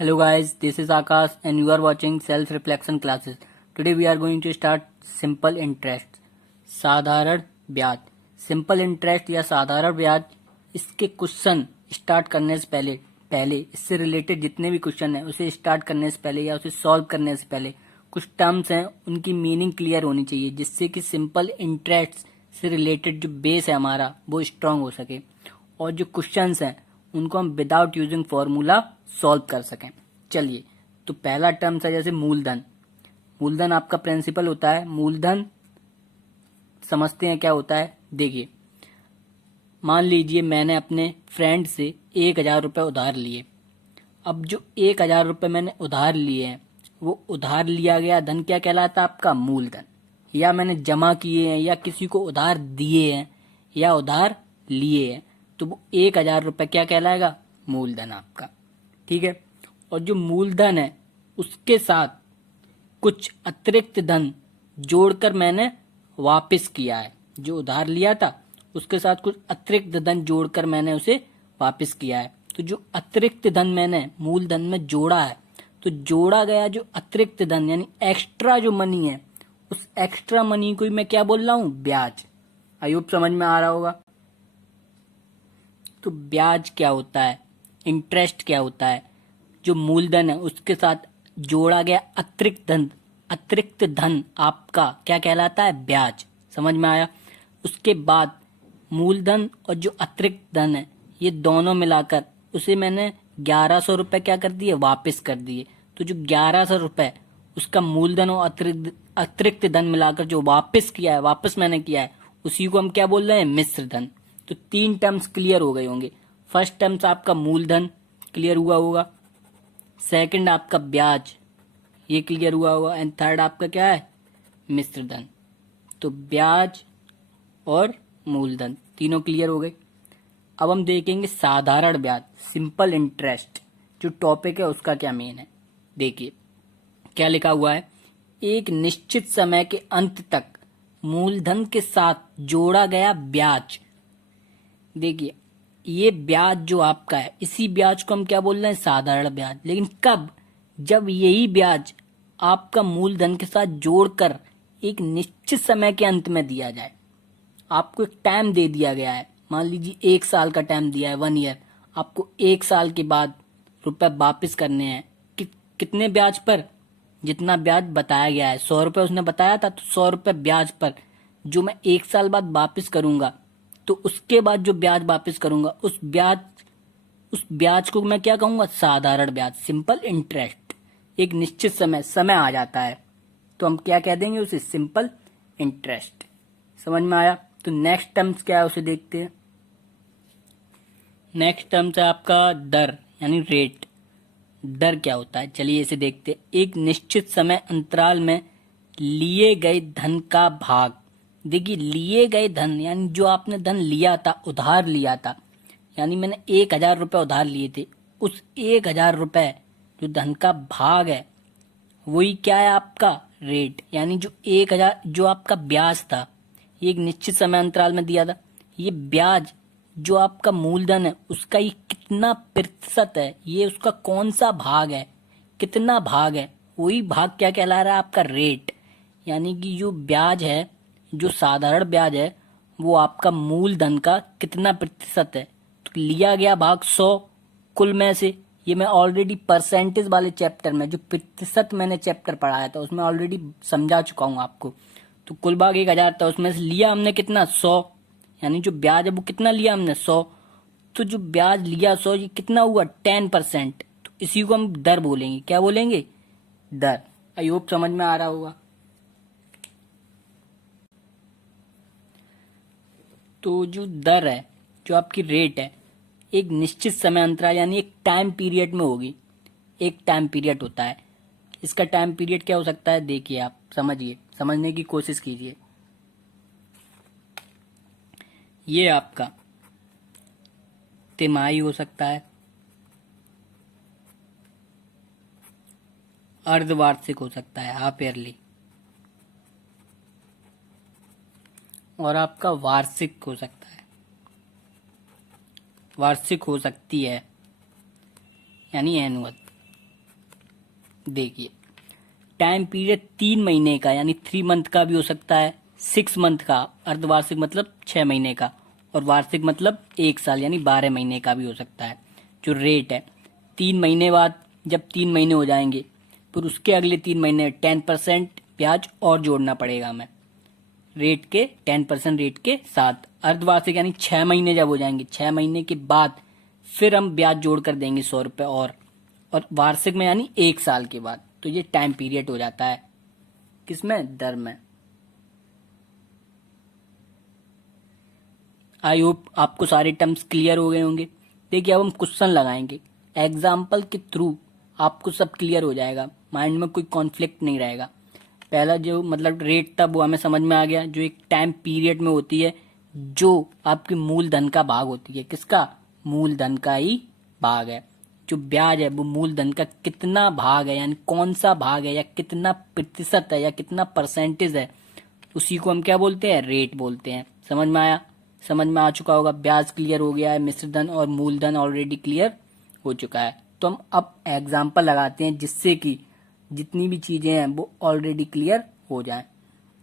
Hello guys, this is Akash and you are watching self reflection classes. Today we are going to start simple interest. साधारण ब्याज. Simple interest या साधारण ब्याज, इसके question start करने से पहले इससे रिलेटेड जितने भी क्वेश्चन है उसे स्टार्ट करने से पहले या उसे सॉल्व करने से पहले कुछ टर्म्स हैं उनकी मीनिंग क्लियर होनी चाहिए, जिससे कि सिंपल इंटरेस्ट से रिलेटेड जो बेस है हमारा वो स्ट्रांग हो सके और जो क्वेश्चंस हैं उनको हम विदाउट यूजिंग फॉर्मूला सॉल्व कर सकें. चलिए, तो पहला टर्म है जैसे मूलधन. मूलधन आपका प्रिंसिपल होता है. मूलधन समझते हैं क्या होता है. देखिए, मान लीजिए मैंने अपने फ्रेंड से 1,000 रुपये उधार लिए. अब जो 1,000 रुपये मैंने उधार लिए हैं वो उधार लिया गया धन क्या कहलाता है? आपका मूलधन. या मैंने जमा किए हैं या किसी को उधार दिए हैं या उधार लिए हैं तो वो 1,000 रुपये क्या कहलाएगा? मूलधन आपका. ठीक है. और जो मूलधन है उसके साथ कुछ अतिरिक्त धन जोड़कर मैंने वापस किया है. जो उधार लिया था उसके साथ कुछ अतिरिक्त धन जोड़कर मैंने उसे वापस किया है. तो जो अतिरिक्त धन मैंने मूलधन में जोड़ा है, तो जोड़ा गया जो अतिरिक्त धन यानी एक्स्ट्रा जो मनी है, उस एक्स्ट्रा मनी को मैं क्या बोल रहा हूँ? ब्याज. आई होप समझ में आ रहा होगा. तो ब्याज क्या होता है, इंटरेस्ट क्या होता है? जो मूलधन है उसके साथ जोड़ा गया अतिरिक्त धन आपका क्या कहलाता है? ब्याज. समझ में आया. उसके बाद मूलधन और जो अतिरिक्त धन है ये दोनों मिलाकर उसे मैंने 1,100 रुपये क्या कर दिए? वापस कर दिए. तो जो 1,100 रुपये उसका मूलधन और अतिरिक्त धन मिलाकर जो वापस मैंने किया है, उसी को हम क्या बोल रहे हैं? मिश्र धन. तो 3 टर्म्स क्लियर हो गए होंगे. फर्स्ट टर्म्स आपका मूलधन क्लियर हुआ होगा, सेकंड आपका ब्याज ये क्लियर हुआ होगा, एंड थर्ड आपका क्या है? मिश्र धन. तो ब्याज और मूलधन तीनों क्लियर हो गए. अब हम देखेंगे साधारण ब्याज, सिंपल इंटरेस्ट. जो टॉपिक है उसका क्या मेन है. देखिए क्या लिखा हुआ है. एक निश्चित समय के अंत तक मूलधन के साथ जोड़ा गया ब्याज. देखिए, ये ब्याज जो आपका है, इसी ब्याज को हम क्या बोल रहे हैं? साधारण ब्याज. लेकिन कब? जब यही ब्याज आपका मूलधन के साथ जोड़कर एक निश्चित समय के अंत में दिया जाए. आपको एक टाइम दे दिया गया है, मान लीजिए 1 साल का टाइम दिया है, 1 ईयर. आपको 1 साल के बाद रुपए वापस करने हैं. कितने ब्याज पर? जितना ब्याज बताया गया है. 100 रुपये उसने बताया था, तो 100 रुपये ब्याज पर जो मैं 1 साल बाद वापस करूंगा, तो उसके बाद जो ब्याज वापस करूंगा उस ब्याज को मैं क्या कहूंगा? साधारण ब्याज, सिंपल इंटरेस्ट. एक निश्चित समय आ जाता है तो हम क्या कह देंगे? उसे सिंपल इंटरेस्ट. समझ में आया. तो नेक्स्ट टर्म्स क्या है उसे देखते हैं. नेक्स्ट टर्म्स है आपका दर यानी रेट. दर क्या होता है चलिए इसे देखते हैं. एक निश्चित समय अंतराल में लिए गए धन का भाग. देखिए, लिए गए धन यानी जो आपने धन लिया था, उधार लिया था, यानी मैंने 1,000 रुपये उधार लिए थे, उस 1,000 रुपये जो धन का भाग है वही क्या है? आपका रेट. यानी जो 1,000 जो आपका ब्याज था, ये एक निश्चित समय अंतराल में दिया था. ये ब्याज जो आपका मूलधन है उसका ये कितना प्रतिशत है, ये उसका कौन सा भाग है, कितना भाग है, वही भाग क्या कहला रहा है? आपका रेट. यानी कि जो ब्याज है, जो साधारण ब्याज है, वो आपका मूलधन का कितना प्रतिशत है. तो लिया गया भाग 100 कुल में से. ये मैं ऑलरेडी परसेंटेज वाले चैप्टर में जो प्रतिशत मैंने चैप्टर पढ़ाया था उसमें ऑलरेडी समझा चुका हूँ आपको. तो कुल भाग 1,000 था, उसमें से लिया हमने कितना? 100. यानी जो ब्याज है वो कितना लिया हमने? 100. तो जो ब्याज लिया 100, ये कितना हुआ? 10%. तो इसी को हम दर बोलेंगे. क्या बोलेंगे? दर. आई होप समझ में आ रहा होगा. तो जो दर है, जो आपकी रेट है, एक निश्चित समय अंतराल यानी एक टाइम पीरियड में होगी. एक टाइम पीरियड होता है. इसका टाइम पीरियड क्या हो सकता है? देखिए, आप समझने की कोशिश कीजिए. ये आपका तिमाही हो सकता है, अर्धवार्षिक हो सकता है, हाफ ईयरली, और आपका वार्षिक हो सकता है. वार्षिक हो सकती है यानी एनुअल. देखिए टाइम पीरियड 3 महीने का यानी 3 मंथ का भी हो सकता है, 6 मंथ का अर्धवार्षिक मतलब 6 महीने का, और वार्षिक मतलब 1 साल यानी 12 महीने का भी हो सकता है। जो रेट है 3 महीने बाद जब 3 महीने हो जाएंगे फिर उसके अगले 3 महीने 10% ब्याज और जोड़ना पड़ेगा हमें रेट के 10% रेट के साथ। अर्धवार्षिक यानी 6 महीने जब हो जाएंगे 6 महीने के बाद फिर हम ब्याज जोड़ कर देंगे 100 रुपये और वार्षिक में यानी 1 साल के बाद। तो ये टाइम पीरियड हो जाता है किसमें, दर में। आई होप आपको सारे टर्म्स क्लियर हो गए होंगे। देखिए अब हम क्वेश्चन लगाएंगे, एग्जाम्पल के थ्रू आपको सब क्लियर हो जाएगा, माइंड में कोई कॉन्फ्लिक्ट नहीं रहेगा। पहला जो मतलब रेट था वो हमें समझ में आ गया, जो एक टाइम पीरियड में होती है, जो आपके मूलधन का भाग होती है। किसका, मूलधन का ही भाग है। जो ब्याज है वो मूलधन का कितना भाग है यानी कौन सा भाग है या कितना प्रतिशत है या कितना परसेंटेज है, उसी को हम क्या बोलते हैं, रेट बोलते हैं। समझ में आया, समझ में आ चुका होगा। ब्याज क्लियर हो गया है, मिश्रधन और मूलधन ऑलरेडी क्लियर हो चुका है। तो हम अब एग्जाम्पल लगाते हैं जिससे कि जितनी भी चीजें हैं वो ऑलरेडी क्लियर हो जाएं।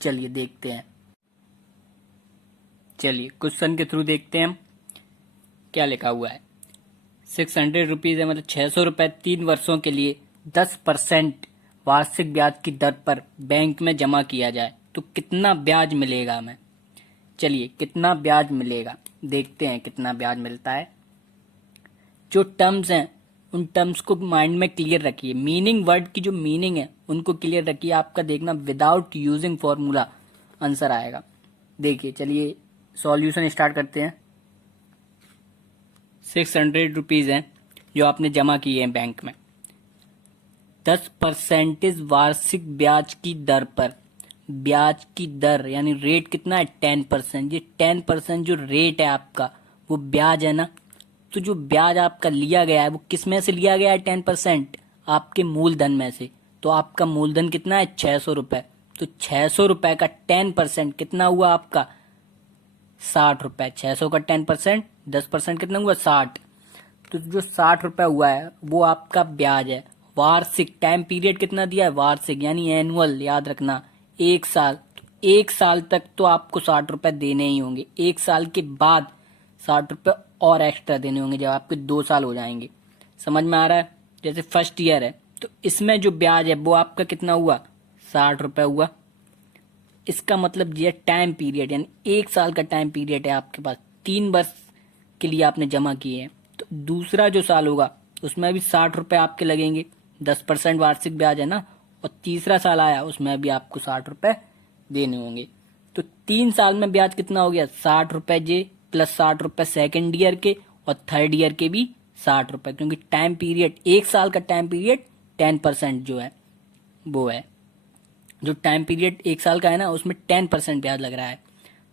चलिए देखते हैं, चलिए क्वेश्चन के थ्रू देखते हैं हम क्या लिखा हुआ है। 600 रुपीज है मतलब 600 रुपए 3 वर्षों के लिए 10% वार्षिक ब्याज की दर पर बैंक में जमा किया जाए तो कितना ब्याज मिलेगा हमें। चलिए कितना ब्याज मिलेगा देखते हैं, कितना ब्याज मिलता है। जो टर्म्स हैं उन टर्म्स को माइंड में क्लियर रखिए, मीनिंग वर्ड की जो मीनिंग है उनको क्लियर रखिए। आपका देखना विदाउट यूजिंग फॉर्मूला आंसर आएगा। देखिए चलिए सॉल्यूशन स्टार्ट करते हैं। 600 रुपीज है जो आपने जमा किए हैं बैंक में, 10% वार्षिक ब्याज की दर पर, ब्याज की दर यानी रेट कितना है 10%। ये 10% जो रेट है आपका वो ब्याज है ना, तो जो ब्याज आपका लिया गया है वो किस में से लिया गया है 10%, आपके मूलधन में से। तो आपका मूलधन कितना है 600 रुपए, तो 600 रुपए का 10% कितना हुआ आपका 60 रुपए। 600 का 10% 10% कितना हुआ 60। तो जो 60 रुपए हुआ है वो आपका ब्याज है। वार्षिक टाइम पीरियड कितना दिया है, वार्षिक यानी एनुअल, याद रखना 1 साल। तो 1 साल तक तो आपको 60 रुपए देने ही होंगे, 1 साल के बाद 60 रुपए और एक्स्ट्रा देने होंगे जब आपके 2 साल हो जाएंगे। समझ में आ रहा है। जैसे फर्स्ट ईयर है तो इसमें जो ब्याज है वो आपका कितना हुआ 60 रुपए हुआ। इसका मतलब ये टाइम पीरियड यानी 1 साल का टाइम पीरियड है आपके पास, 3 वर्ष के लिए आपने जमा किए हैं। तो दूसरा जो साल होगा उसमें भी 60 रुपए आपके लगेंगे, 10% वार्षिक ब्याज है ना। और तीसरा साल आया उसमें भी आपको 60 रुपए देने होंगे। तो 3 साल में ब्याज कितना हो गया 60 रुपए जे प्लस 60 रुपए सेकेंड ईयर के और थर्ड ईयर के भी 60 रुपए, क्योंकि टाइम पीरियड 1 साल का टाइम पीरियड 10% जो है वो है। जो टाइम पीरियड 1 साल का है ना उसमें 10% ब्याज लग रहा है।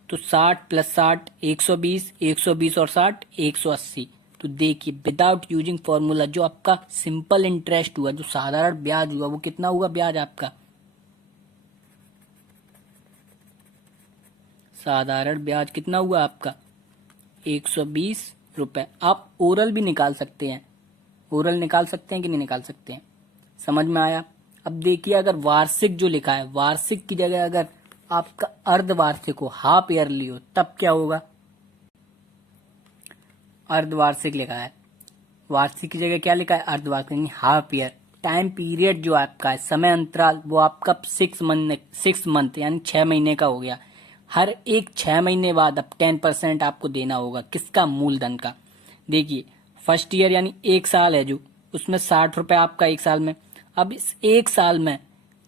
तो 60 प्लस 60 120, 120 और 60 180। तो देखिए विदाउट यूजिंग फॉर्मूला जो आपका सिंपल इंटरेस्ट हुआ, जो साधारण ब्याज हुआ, वो कितना हुआ ब्याज आपका, साधारण ब्याज कितना हुआ आपका 120 रुपए। आप ओरल भी निकाल सकते हैं, ओरल निकाल सकते हैं कि नहीं निकाल सकते हैं। समझ में आया। अब देखिए अगर वार्षिक जो लिखा है, वार्षिक की जगह अगर आपका अर्धवार्षिक हो, हाफ ईयरली हो, तब क्या होगा, अर्धवार्षिक लिखा है, वार्षिक की जगह क्या लिखा है अर्धवार्षिक यानी हाफ ईयर। टाइम पीरियड जो आपका है, समय अंतराल, वो आपका 6 मंथ यानी 6 महीने का हो गया। हर एक 6 महीने बाद अब 10% आपको देना होगा, किसका, मूलधन का। देखिए फर्स्ट ईयर यानी 1 साल है जो, उसमें 60 रुपए आपका 1 साल में। अब इस 1 साल में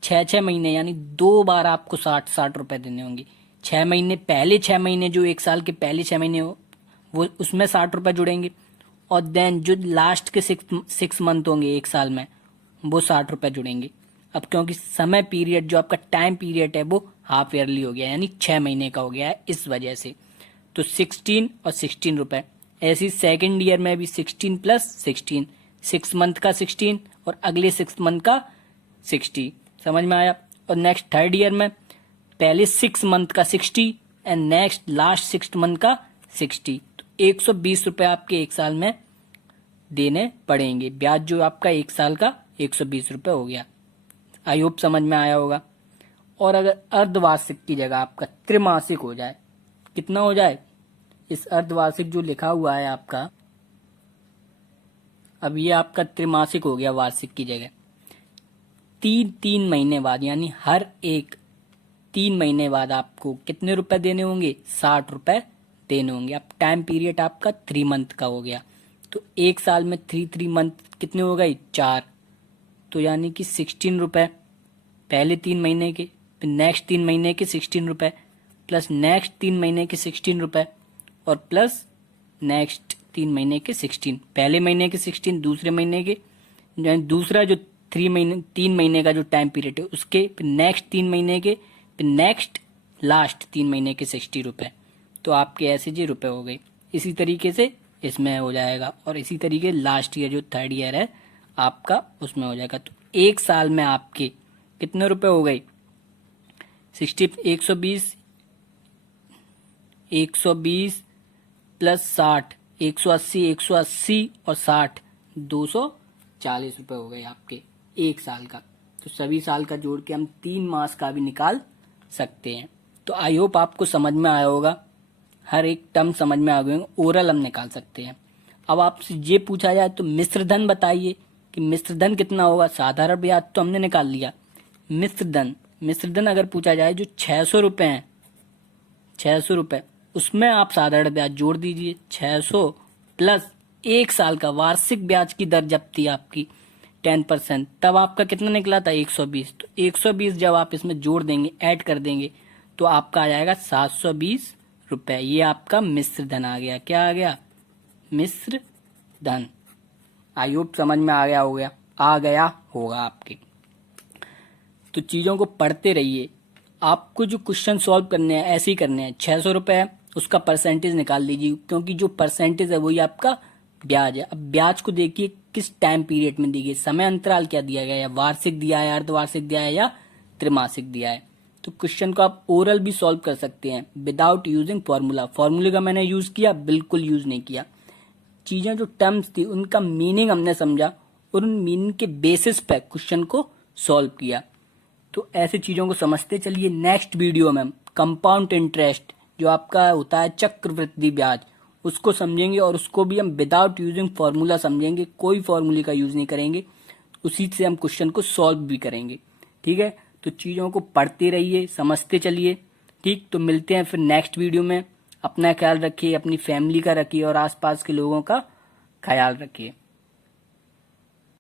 6 महीने यानी 2 बार आपको 60 रुपए देने होंगे। 6 महीने पहले 6 महीने जो 1 साल के पहले 6 महीने हो वो उसमें 60 रुपए जुड़ेंगे, और देन जो लास्ट के 6 मंथ होंगे 1 साल में वो 60 रुपए जुड़ेंगे। अब क्योंकि समय पीरियड जो आपका टाइम पीरियड है वो हाफ ईयरली हो गया यानी 6 महीने का हो गया है, इस वजह से। तो 16 और 16 रुपए। ऐसी सेकेंड ईयर में भी 16 प्लस 16, 6 मंथ का 16 और अगले 6 मंथ का 60। समझ में आया। और नेक्स्ट थर्ड ईयर में पहले 6 मंथ का 60 एंड नेक्स्ट लास्ट 6 मंथ का 60। तो 120 रुपए आपके 1 साल में देने पड़ेंगे। ब्याज जो आपका 1 साल का 120 रुपए हो गया। आई होप समझ में आया होगा। और अगर अर्धवार्षिक की जगह आपका त्रिमासिक हो जाए, कितना हो जाए? इस अर्धवार्षिक जो लिखा हुआ है आपका, अब ये आपका त्रिमासिक हो गया वार्षिक की जगह। 3 महीने बाद, यानी हर एक 3 महीने बाद आपको कितने रुपए देने होंगे? 60 रुपए देने होंगे। अब टाइम पीरियड आपका 3 मंथ का हो गया, तो एक साल में 3 मंथ कितने हो गए? 4। तो यानी कि 16 रुपए पहले 3 महीने के, फिर नेक्स्ट 3 महीने के 16 रुपए, प्लस नेक्स्ट 3 महीने के 16 रुपए, और प्लस नेक्स्ट 3 महीने के 16। पहले महीने के 16, दूसरे महीने के, दूसरा जो 3 महीने का जो टाइम पीरियड है उसके, फिर नेक्स्ट 3 महीने के, फिर नेक्स्ट लास्ट 3 महीने के 60 रुपए। तो आपके ऐसे जी रुपए हो गए। इसी तरीके से इसमें हो जाएगा, और इसी तरीके लास्ट ईयर जो 3rd ईयर है आपका उसमें हो जाएगा। तो एक साल में आपके कितने रुपए हो गए? 120 प्लस 60, 180 और 60, 240 रुपए हो गए आपके एक साल का। तो सभी साल का जोड़ के हम 3 मास का भी निकाल सकते हैं। तो आई होप आपको समझ में आया होगा, हर एक टर्म समझ में आ गए होंगे। ओरल हम निकाल सकते हैं। अब आपसे ये पूछा जाए तो मिश्र धन बताइए कि मिश्र धन कितना होगा। साधारण ब्याज तो हमने निकाल लिया। मिश्र धन अगर पूछा जाए जो 600 रुपए है, 600 रुपए, उसमें आप साधारण ब्याज जोड़ दीजिए 600 प्लस एक साल का वार्षिक ब्याज की दर जब थी आपकी 10%, तब आपका कितना निकला था? 120। तो 120 जब आप इसमें जोड़ देंगे, ऐड कर देंगे, तो आपका आ जाएगा 720 रुपए। ये आपका मिश्र धन आ गया। क्या आ गया? मिश्र धन। आई होप समझ में आ गया होगा आपके। तो चीजों को पढ़ते रहिए। आपको जो क्वेश्चन सॉल्व करने हैं ऐसे ही करने हैं। 600 रुपए है, उसका परसेंटेज निकाल लीजिए, क्योंकि जो परसेंटेज है वही आपका ब्याज है। अब ब्याज को देखिए किस टाइम पीरियड में दी गई, समय अंतराल क्या दिया गया है, वार्षिक दिया है, अर्धवार्षिक दिया है या त्रिमासिक दिया है। तो क्वेश्चन को आप ओरल भी सॉल्व कर सकते हैं विदाउट यूजिंग फॉर्मूला। फॉर्मूले का मैंने यूज किया? बिल्कुल यूज नहीं किया। चीजें जो टर्म्स थी उनका मीनिंग हमने समझा और उन मीनिंग के बेसिस पे क्वेश्चन को सॉल्व किया। तो ऐसी चीजों को समझते चलिए। नेक्स्ट वीडियो में कंपाउंड इंटरेस्ट जो आपका होता है चक्रवृद्धि ब्याज, उसको समझेंगे, और उसको भी हम विदाउट यूजिंग फॉर्मूला समझेंगे। कोई फॉर्मूले का यूज नहीं करेंगे, उसी से हम क्वेश्चन को सॉल्व भी करेंगे। ठीक है, तो चीजों को पढ़ते रहिए, समझते चलिए। ठीक, तो मिलते हैं फिर नेक्स्ट वीडियो में। अपना ख्याल रखिए, अपनी फैमिली का रखिए और आसपास के लोगों का ख्याल रखिए।